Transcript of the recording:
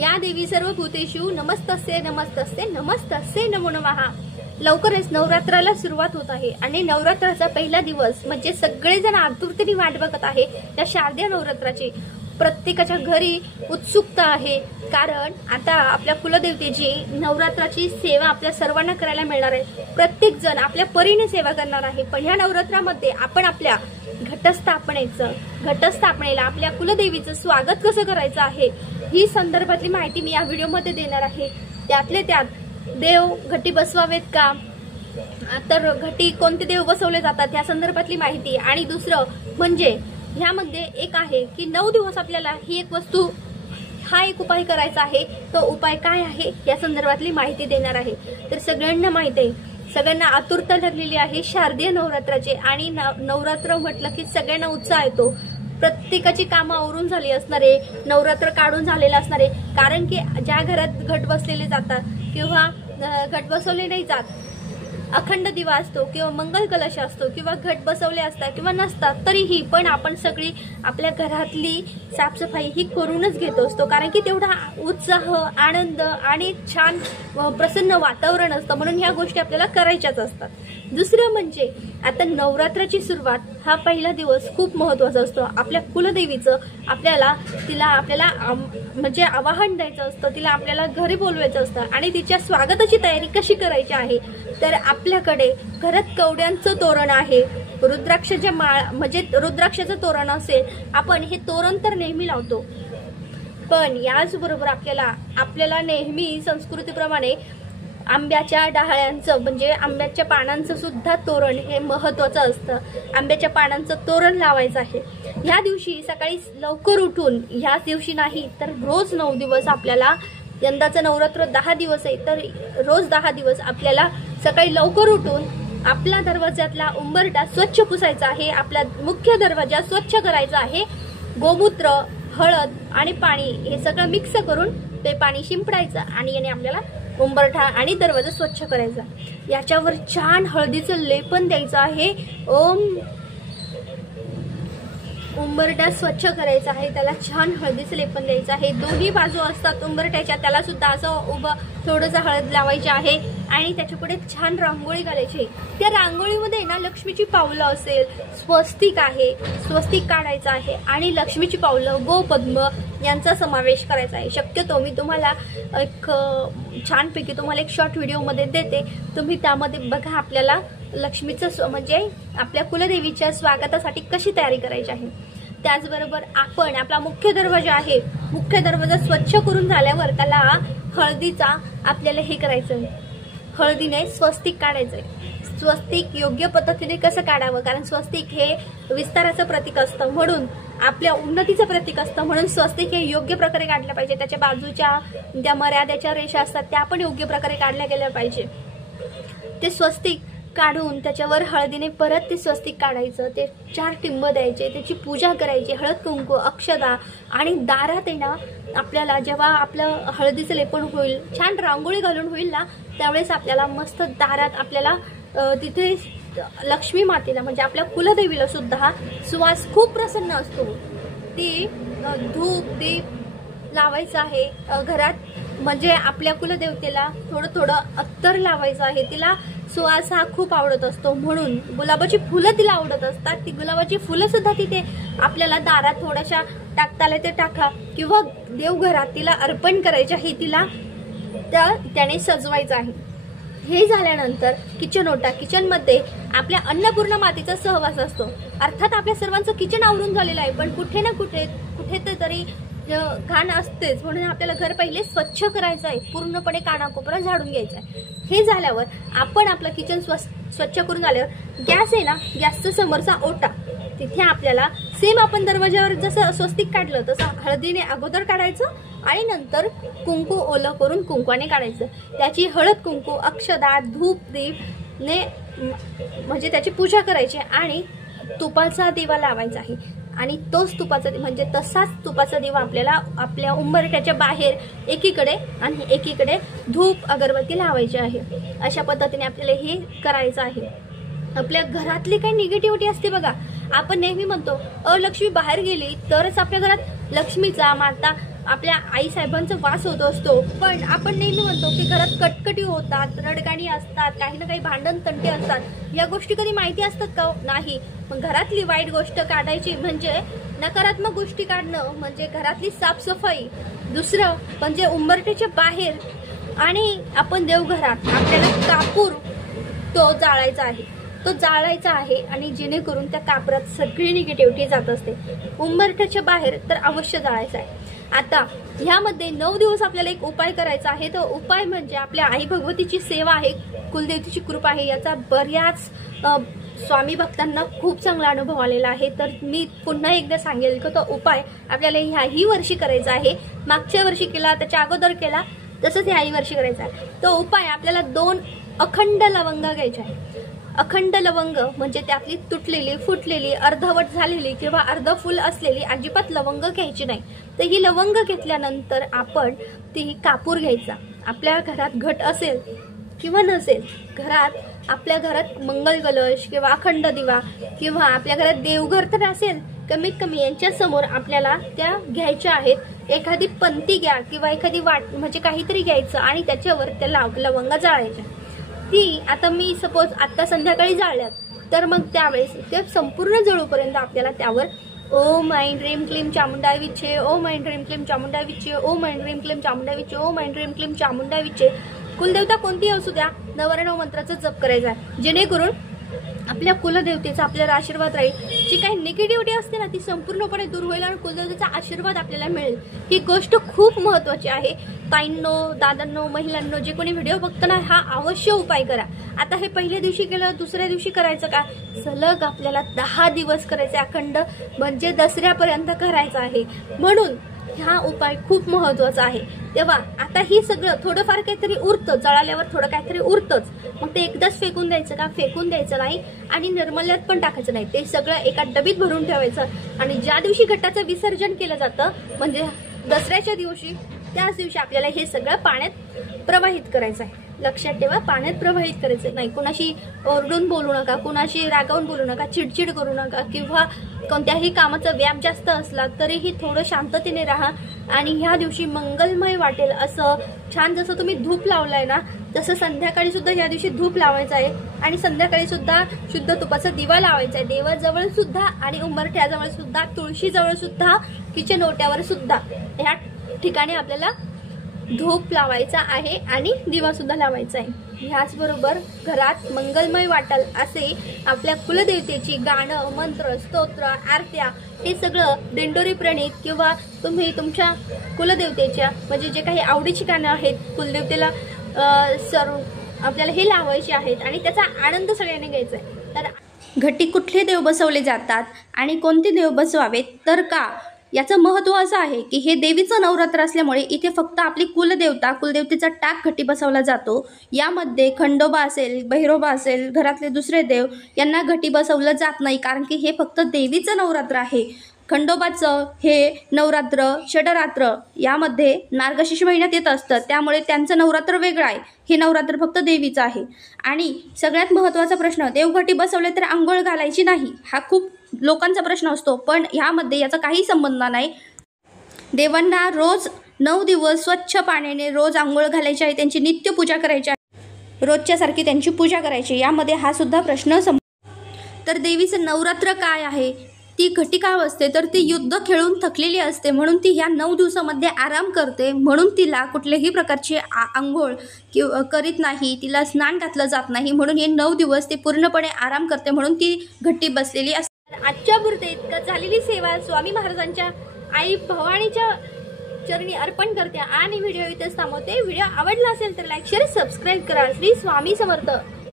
या देवी सर्व भूतेषु नमस्तस्ये नमस्तस्ये नमस्तस्ये नमो नमः। लवकरच नवरात्राला सुरुवात होत आहे आणि नवरात्राचा पहिला दिवस म्हणजे सगळेजण आतुरतेने वाट बघत आहे त्या शारदीय नवरात्राची। प्रत्येकाच्या घरी उत्सुकता आहे, कारण आता आपल्या कुलदेवतेची नवरात्राची सेवा आपल्या सर्वांना करायला मिळणार आहे। प्रत्येक जण आपल्या परीने सेवा करणार आहे। पण ह्या नवरात्रामध्ये आपण आपल्या घटस्थापनेला आपल्या कुलदेवीचं स्वागत कसं करायचं आहे ही संदर्भातली माहिती मी या व्हिडिओमध्ये देणार आहे। त्यातले त्यात देव घटी बसवावेत का, तर घटी कोणते देव बसवले जातात या संदर्भातली माहिती, आणि दुसरं म्हणजे ह्यामध्ये एक आहे की 9 दिवस आपल्याला ही एक वस्तू हा एक उपाय करायचा आहे, तो उपाय काय आहे या संदर्भातली माहिती देणार आहे। तर सगळ्यांना माहिती आहे, सगळ्यांना आतुरता लागलेली आहे शारदीय नवरात्राची, आणि नवरात्र म्हटलं की सगळ्यांना उत्साह येतो। प्रत्येकाची कामं आवरून झाली असणारे, नवरात्र काढून झालेलं असणारे, कारण की ज्या घरात घट बसलेले जातात किंवा घट बसवले नाही जात, अखंड दिवा असतो किंवा मंगल कलश असतो किंवा घट बसवले असतात किंवा नसतात, तरीही पण आपण सगळी आपल्या घरातली साफसफाई ही करूनच घेतो असतो, कारण की तेवढा उत्साह, आनंद आणि छान प्रसन्न वातावरण असतं, म्हणून ह्या गोष्टी आपल्याला करायच्याच असतात। दुसरं म्हणजे आता नवरात्राची सुरुवात हा पहिला दिवस खूप महत्त्वाचा असतो। आपल्या कुलदेवीचं आपल्याला म्हणजे आवाहन द्यायचं असतं, तिला आपल्याला घरी बोलवायचं असतं, आणि तिच्या स्वागताची तयारी कशी करायची आहे, तर आपल्याकडे घरात कवड्यांचं तोरण आहे, रुद्राक्षाच्या म्हणजे रुद्राक्षाचं तोरण असेल, आपण हे तोरण तर नेहमी लावतो, पण याचबरोबर आपल्याला नेहमी संस्कृतीप्रमाणे आंब्याच्या डहाळ्यांचं म्हणजे आंब्याच्या पानांचं सुद्धा तोरण हे महत्त्वाचं असतं। आंब्याच्या पानांचं तोरण लावायचं आहे। ह्या दिवशी सकाळी लवकर उठून, ह्याच दिवशी नाही तर रोज 9 दिवस आपल्याला, यंदाचं नवरात्र 10 दिवस आहे, तर रोज 10 दिवस आपल्याला सकाळी लवकर उठून आपला दरवाजातला उंबरठा स्वच्छ पुसायचा आहे, आपला मुख्य दरवाजा स्वच्छ करायचा आहे। गोमूत्र, हळद आणि पाणी हे सगळं मिक्स करून ते पाणी शिंपडायचं आणि याने आपल्याला उंबरठा आणि दरवाजा स्वच्छ करायचा। याच्यावर छान हळदीचं लेपन द्यायचं आहे। उंबरठा स्वच्छ करायचा आहे, त्याला छान हळदीचं लेपन द्यायचं आहे। दोन्ही बाजू असतात उंबरठ्याच्या, त्याला सुद्धा असं उभं थोडंसं हळद लावायची आहे आणि त्याच्या पुढे छान रांगोळी घालायची। त्या रांगोळीमध्ये ना लक्ष्मीची पावलं असेल, स्वस्तिक आहे, स्वस्तिक काढायचं आहे, आणि लक्ष्मीची पावलं, गोपद्म यांचा समावेश करायचा आहे। शक्यतो मी तुम्हाला एक छानपैकी तुम्हाला एक शॉर्ट व्हिडिओमध्ये देते, तुम्ही त्यामध्ये बघा आपल्याला लक्ष्मीचं म्हणजे आपल्या कुलदेवीच्या स्वागतासाठी कशी तयारी करायची आहे। त्याचबरोबर आपण आपला मुख्य दरवाजा आहे, मुख्य दरवाजा स्वच्छ करून झाल्यावर त्याला हळदीचा आपल्याला हे करायचं, हळदीने स्वस्तिक काढायचंय। स्वस्तिक योग्य पद्धतीने कसं काढावं, कारण स्वस्तिक हे विस्ताराचं प्रतीक असतं, म्हणून आपल्या उन्नतीचं प्रतीक असतं, म्हणून स्वस्तिक हे योग्य प्रकारे काढलं पाहिजे। त्याच्या बाजूच्या त्या मर्यादेच्या रेषा असतात त्या पण योग्य प्रकारे काढल्या गेल्या पाहिजे। ते स्वस्तिक काढून त्याच्यावर हळदीने परत ते स्वस्तिक काढायचं, ते 4 टिंब द्यायचे, त्याची पूजा करायची, हळद कुंकू, अक्षदा, आणि दारात आहे ना आपल्याला जेव्हा आपलं हळदीचं लेपन होईल, छान रांगोळी घालून होईल ना, त्यावेळेस आपल्याला मस्त दारात आपल्याला तिथे लक्ष्मी मातेला म्हणजे आपल्या कुलदेवीला सुद्धा सुवास खूप प्रसन्न असतो, ती धूप दीप लावायचं आहे घरात, म्हणजे आपल्या कुलदेवतेला थोडं अत्तर लावायचं आहे। तिला सुवास हा खूप आवडत असतो, म्हणून गुलाबाची फुलं तिला आवडत असतात, ती गुलाबाची फुलं सुद्धा तिथे आपल्याला दारात थोड्याशा टाकता आले ते टाका, किंवा देवघरात तिला अर्पण करायचे आहे, तिला त्याने सजवायचं आहे। हे झाल्यानंतर किचन ओटा, किचनमध्ये आपल्या अन्नपूर्णा मातेचा सहवास असतो। अर्थात आपल्या सर्वांचं किचन आवरून झालेलं आहे, पण कुठे ना कुठे तरी घाण असतेच, म्हणून आपल्याला घर पहिले स्वच्छ करायचं आहे, पूर्णपणे कानाकोपरा झाडून घ्यायचा आहे। हे झाल्यावर आपण आपलं किचन स्वच्छ करून झाल्यावर गॅस आहे ना, गॅसचा समोरचा ओटा, तिथे आपल्याला सेम आपण दरवाजावर जसं स्वस्तिक काढलं तसं हळदीने अगोदर काढायचं आणि नंतर कुंकू ओलं करून कुंकवाने काढायचं। त्याची हळद कुंकू, अक्षदा, धूप दीप ने म्हणजे त्याची पूजा करायची आणि तुपाचा दिवा लावायचा आहे, आणि तोच तुपाचा म्हणजे तसाच तुपाचा दिवा आपल्याला आपल्या उंबरठ्याच्या बाहेर एकीकडे आणि एकीकडे धूप अगरबत्ती लावायची आहे। अशा पद्धतीने आपल्याला हे करायचं आहे। आपल्या घरातली काही निगेटिव्हिटी असते बघा, आपण नेहमी म्हणतो लक्ष्मी बाहेर गेली तरच आपल्या घरात लक्ष्मीचा माता आपल्या आई साहेबांचा वास होत असतो। पण आपण नेहमी म्हणतो की घरात कटकटी होतात, रडगाणी असतात, काही ना काही भांडण तंटे असतात। या गोष्टी कधी माहिती असतात का? नाही। मग घरातली वाईट गोष्ट काढायची म्हणजे नकारात्मक गोष्टी काढणं म्हणजे घरातली साफसफाई, दुसरं म्हणजे उंबरठ्याच्या बाहेर आणि आपण देवघरात आपल्याला कापूर तो जाळायचा आहे आणि जेणेकरून त्या कापरात सगळी निगेटिव्हिटी जात असते। उंबरठ्याच्या बाहेर तर अवश्य जाळायचा आहे। आता ह्यामध्ये 9 दिवस आपल्याला एक उपाय करायचा आहे। तो उपाय म्हणजे आपल्या आई भगवतीची सेवा आहे, कुलदेवतेची कृपा आहे। याचा बऱ्याच स्वामी भक्तांना खूप चांगला अनुभव आलेला आहे। तर मी पुन्हा एकदा सांगेल की तो उपाय आपल्याला ह्याही वर्षी करायचा आहे। मागच्या वर्षी केला, त्याच्या अगोदर केला, तसंच ह्याही वर्षी करायचा आहे। तो उपाय आपल्याला 2 अखंड लवंग घ्यायचे आहे। अखंड लवंग म्हणजे त्यातली तुटलेली, फुटलेली, अर्धवट झालेली किंवा अर्ध फुल असलेली अजिबात लवंग घ्यायची नाही। तर ही लवंग घेतल्यानंतर आपण ती कापूर घ्यायचा। आपल्या घरात घट असेल किंवा नसेल, आपल्या घरात मंगल कलश किंवा अखंड दिवा किंवा आपल्या घरात देवघर तर असेल, कमीत कमी यांच्या समोर आपल्याला त्या घ्यायच्या आहेत। एखादी पंती घ्या किंवा एखादी वाट म्हणजे काहीतरी घ्यायचं आणि त्याच्यावर त्या लवंगा जाळायच्या। ती आता मी सपोज आता संध्याकाळी जाळल्यात, तर मग त्यावेळेस ते संपूर्ण जळूपर्यंत आपल्याला त्यावर ओम ऐं ह्रीं क्लीं चामुंडाय विचे, ओम ऐं ह्रीं क्लीं चामुंडाय विचे, ओम ऐं ह्रीं क्लीं चामुंडाय विचे, ओम ऐं ह्रीं क्लीं चामुंडाय विचे, कुलदेवता कोणतीही असू द्या, 99 मंत्राचा जप करायचा आहे। जेणेकरून आपल्या कुलदेवतेचा आपल्याला आशीर्वाद राहील। जी काही निगेटिव्हिटी असते ना ती संपूर्णपणे दूर होईल आणि कुलदेवतेचा आशीर्वाद आपल्याला मिळेल। ही गोष्ट खूप महत्त्वाची आहे। ताईंनो, दादांनो, महिलांनो, जे कोणी व्हिडिओ बघताना हा अवश्य उपाय करा। आता हे पहिल्या दिवशी केलं, दुसऱ्या दिवशी करायचं का? सलग आपल्याला 10 दिवस करायचे अखंड, म्हणजे दसऱ्यापर्यंत करायचं आहे। म्हणून हा उपाय खूप महत्त्वाचा आहे। तेव्हा आता ही सगळं थोडंफार काहीतरी उरतं, जळाल्यावर थोडं काहीतरी उरतंच, मग ते एकदाच फेकून द्यायचं का? फेकून द्यायचं नाही आणि निर्मल्यात पण टाकायचं नाही। ते सगळं एका डबीत भरून ठेवायचं आणि ज्या दिवशी घटाचं विसर्जन केलं जातं म्हणजे दसऱ्याच्या दिवशी, त्याच दिवशी आपल्याला हे सगळं पाण्यात प्रवाहित करायचं आहे। लक्षात ठेवा, पाण्यात प्रवाहित करायचं नाही। कुणाशी ओरडून बोलू नका, कुणाशी रागावून बोलू नका, चिडचिड करू नका किंवा कोणत्याही कामाचा व्याप जास्त असला तरीही थोडं शांततेने राहा आणि ह्या दिवशी मंगलमय वाटेल असं छान जसं तुम्ही धूप लावलाय ना, तसं संध्याकाळी सुद्धा या दिवशी धूप लावायचं आहे आणि संध्याकाळी सुद्धा शुद्ध तुपाचा दिवा लावायचा आहे। देवाजवळ सुद्धा आणि उंबरठ्याजवळ सुद्धा, तुळशीजवळ सुद्धा, किचन ओट्यावर सुद्धा ह्या ठिकाणी आपल्याला धूप लावायचा आहे आणि दिवा सुद्धा लावायचा आहे। ह्याचबरोबर घरात मंगलमय वाटेल असे आपल्या कुलदेवतेची गाणं, मंत्र, स्तोत्र, आरत्या हे सगळं दिंडोरी प्रणीत किंवा तुम्ही तुमच्या कुलदेवतेच्या म्हणजे जे काही आवडीची गाणं आहेत कुलदेवतेला आपल्याला हे लावायचे आहेत आणि त्याचा आनंद सगळ्यांनी घ्यायचा आहे। तर घटी कुठले देव बसवले जातात आणि कोणते देव बसवावेत तर का, याचं महत्त्व असं आहे की हे देवीचं नवरात्र असल्यामुळे इथे फक्त आपली कुलदेवतेचा टाक घटी बसवला जातो। यामध्ये खंडोबा असेल, भैरोबा असेल, घरातले दुसरे देव यांना घटी बसवलं जात नाही, कारण की हे फक्त देवीचं नवरात्र आहे। खंडोबाचं हे नवरात्र षडरात्र यामध्ये मार्गशीर्ष महिन्यात येत असतं, त्यामुळे त्यांचं नवरात्र वेगळं आहे। हे नवरात्र फक्त देवीचं आहे। आणि सगळ्यात महत्त्वाचा प्रश्न, देवघटी बसवले तर आंघोळ घालायची नाही, हा खूप लोकांचा प्रश्न असतो, पण ह्यामध्ये याचा काही संबंध नाही। देवांना रोज 9 दिवस स्वच्छ पाण्याने रोज आंघोळ घालायची आहे, त्यांची नित्य पूजा करायची आहे, रोजच्या सारखी त्यांची पूजा करायची। यामध्ये हा सुद्धा प्रश्न तर देवीचं नवरात्र काय आहे? ती घटी का असते तर ती युद्ध खेळून थकलेली असते, म्हणून ती ह्या 9 दिवसामध्ये आराम करते, म्हणून तिला कुठल्याही प्रकारची आंघोळ करीत नाही, तिला स्नान घातलं जात नाही, म्हणून हे 9 दिवस ती पूर्णपणे आराम करते, म्हणून ती घटी बसलेली असते। आजच्या पुरते इतकं झालेली सेवा स्वामी महाराजांच्या आई भवानीच्या चरणी अर्पण करते आणि व्हिडिओ इथेच थांबवते। व्हिडिओ आवडला असेल तर लाईक, शेअर, सबस्क्राईब करा। श्री स्वामी समर्थ।